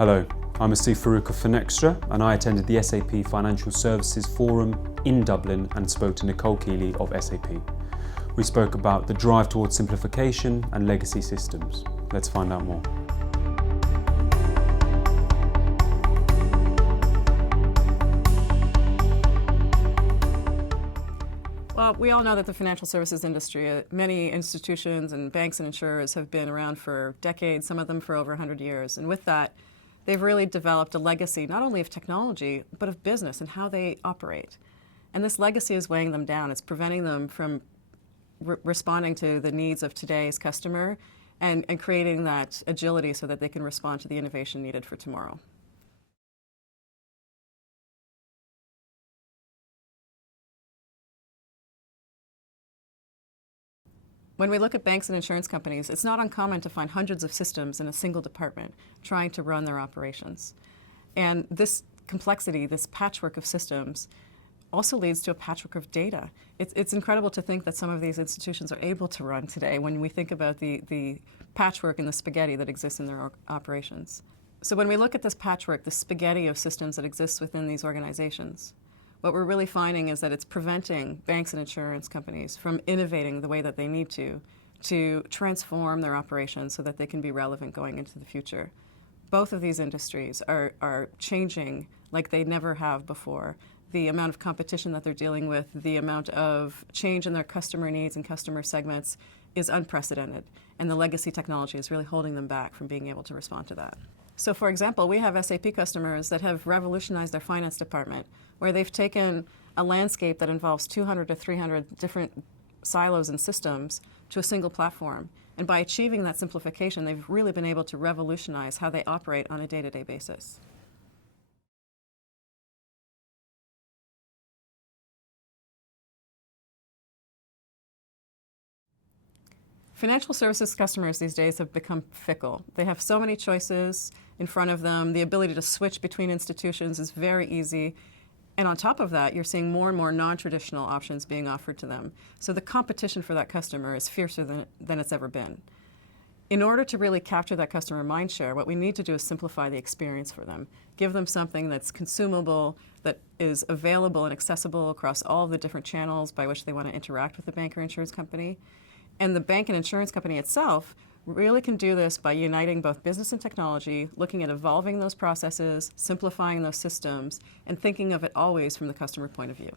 Hello, I'm Asif Farouk of Finextra and I attended the SAP Financial Services Forum in Dublin and spoke to Nicole Kealey of SAP. We spoke about the drive towards simplification and legacy systems. Let's find out more. Well, we all know that the financial services industry, many institutions and banks and insurers have been around for decades, some of them for over 100 years. And with that, they've really developed a legacy not only of technology, but of business and how they operate. And this legacy is weighing them down. It's preventing them from responding to the needs of today's customer and creating that agility so that they can respond to the innovation needed for tomorrow. When we look at banks and insurance companies, it's not uncommon to find hundreds of systems in a single department trying to run their operations. And this complexity, this patchwork of systems, also leads to a patchwork of data. It's incredible to think that some of these institutions are able to run today when we think about the patchwork and the spaghetti that exists in their operations. So when we look at this patchwork, the spaghetti of systems that exists within these organizations, what we're really finding is that it's preventing banks and insurance companies from innovating the way that they need to transform their operations so that they can be relevant going into the future. Both of these industries are changing like they never have before. The amount of competition that they're dealing with, the amount of change in their customer needs and customer segments is unprecedented, and the legacy technology is really holding them back from being able to respond to that. So for example, we have SAP customers that have revolutionized their finance department, where they've taken a landscape that involves 200 to 300 different silos and systems to a single platform. And by achieving that simplification, they've really been able to revolutionize how they operate on a day-to-day basis. Financial services customers these days have become fickle. They have so many choices in front of them. The ability to switch between institutions is very easy. And on top of that, you're seeing more and more non-traditional options being offered to them. So the competition for that customer is fiercer than it's ever been. In order to really capture that customer mindshare, what we need to do is simplify the experience for them. Give them something that's consumable, that is available and accessible across all the different channels by which they want to interact with the bank or insurance company. And the bank and insurance company itself really can do this by uniting both business and technology, looking at evolving those processes, simplifying those systems, and thinking of it always from the customer point of view.